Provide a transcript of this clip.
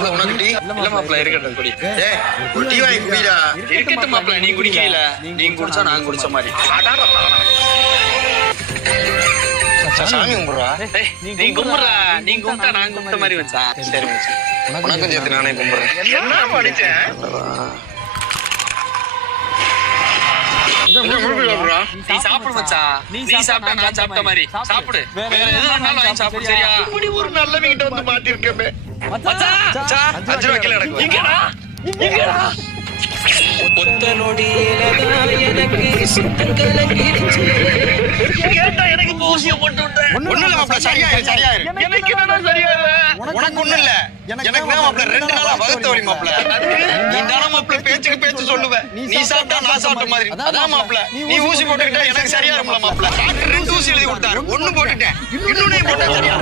மாப்பிள்ள உனக்கு டீ? இல்ல மாப்பிள்ள இருக்கட்டும். குடி ஏய் ஒரு டீ வாங்கி குடிடா. இருக்கட்டும் மாப்பிள்ள நீ குடிக்கல. நீங்க குடிச்சா நான் குடிச்ச மாதிரி. சாமி கும்பிடுறா. ஏய், நீ கும்பிடுறா. நீ கும்பிட்டா நான் கும்பிட்ட மாதிரி வச்சா. சரி. உனக்கும் சேர்த்து நானே கும்பிடுறேன். என்ன படிச்சேன் நீ சாப்பிடு மச்சான். நீ சாப்பிட்டா நான் சாப்பிட்ட மாதிரி. சாப்பிடு. வேற எது வேணாலும் வாங்கி சாப்பிடு சரியா? இப்படி ஒரு நல்லவங்கிட்ட வந்து மாட்டிருக்கமே மச்சான். மச்சான் அஞ்சு ரூபா கீழே கிடக்கு இங்கடா. இங்கடா. ஒத்த நொடியிலதான் எனக்கு சுத்தம் கலங்கிருச்சு கேட்டா எனக்கு ஊசிய போட்டு விட்டேன் ஒண்ணும் இல்ல மாப்பிள்ள சரியாயிரு சரியாயிரு. எனக்கு என்னடா சரியா உனக்கு ஒண்ணும் இல்ல. எனக்கு தான் மாப்பிள்ள. ரெண்டு நாளா வகுத்த வலி மாப்பிள்ள. நீ தானே மாப்பிள்ள பேச்சுக்கு பேச்சு சொல்லுவ. நீ சாப்பிட்டா நான் சாப்பிட்ட மாதிரி. அதான் மாப்பிள்ள. நீ ஊசி போட்டுக்கிட்டா எனக்கு சரியா இருக்கும்ல டாக்டர் ரெண்டு ஊசி எழுதி கொடுத்தாரு ஒண்ணு போட்டுட்டேன். இன்னொன்னு போட்டா சரியா